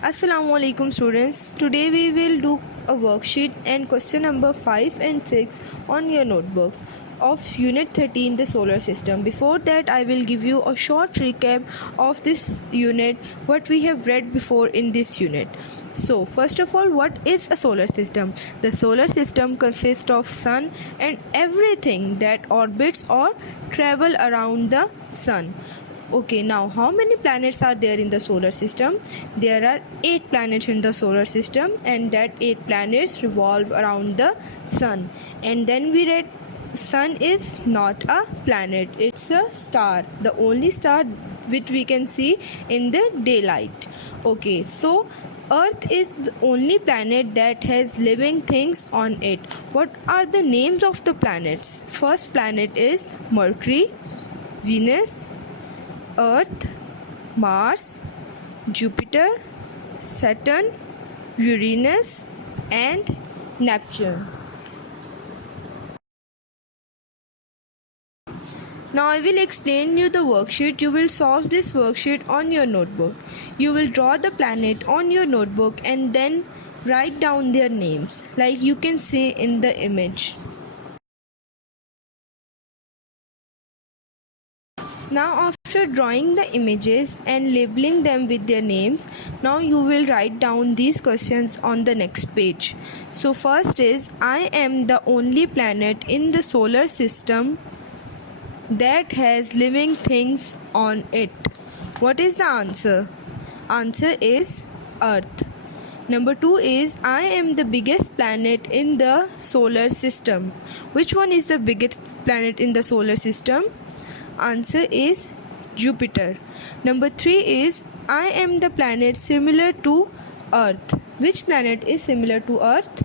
Assalamu alaikum students. Today we will do a worksheet and question number 5 and 6 on your notebooks of unit 13, the solar system. Before that, I will give you a short recap of this unit, what we have read before in this unit. So first of all, what is a solar system? The solar system consists of sun and everything that orbits or travel around the sun. Okay, now how many planets are there in the solar system? There are 8 planets in the solar system, and that 8 planets revolve around the sun. And then we read sun is not a planet, it's a star, the only star which we can see in the daylight. Okay, so Earth is the only planet that has living things on it. What are the names of the planets? First planet is Mercury, Venus, Earth, Mars, Jupiter, Saturn, Uranus, and Neptune. Now I will explain you the worksheet. You will solve this worksheet on your notebook. You will draw the planet on your notebook and then write down their names, like you can see in the image. Now after drawing the images and labeling them with their names, now you will write down these questions on the next page. So first is, I am the only planet in the solar system that has living things on it. What is the answer? Answer is Earth. Number 2 is, I am the biggest planet in the solar system. Which one is the biggest planet in the solar system? Answer is Jupiter. Number 3 is, I am the planet similar to Earth. Which planet is similar to Earth?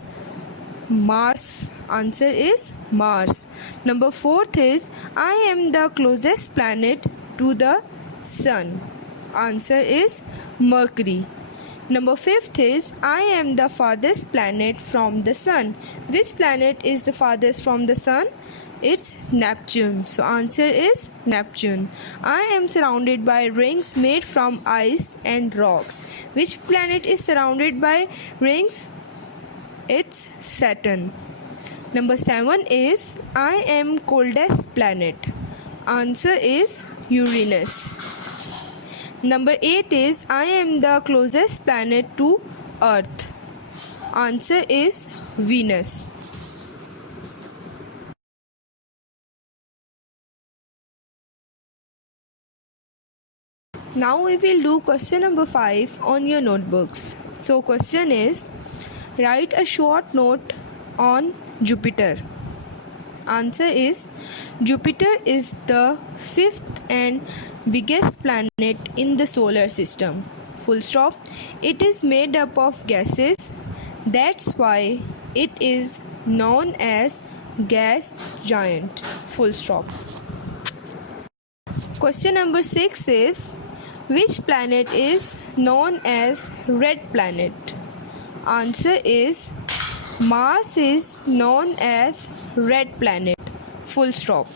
Mars. Answer is Mars. Number 4 is, I am the closest planet to the sun. Answer is Mercury. Number 5 is, I am the farthest planet from the sun. Which planet is the farthest from the sun? It's Neptune. So answer is Neptune. I am surrounded by rings made from ice and rocks. Which planet is surrounded by rings? It's Saturn. Number 7 is, I am coldest planet. Answer is Uranus. Number 8 is, I am the closest planet to Earth. Answer is Venus. Now we will do question number 5 on your notebooks. So question is, write a short note on Jupiter. Answer is, Jupiter is the 5th and biggest planet in the solar system. Full stop. It is made up of gases. That's why it is known as gas giant. Full stop. Question number 6 is, which planet is known as red planet? Answer is, Mars is known as red planet. Full stop.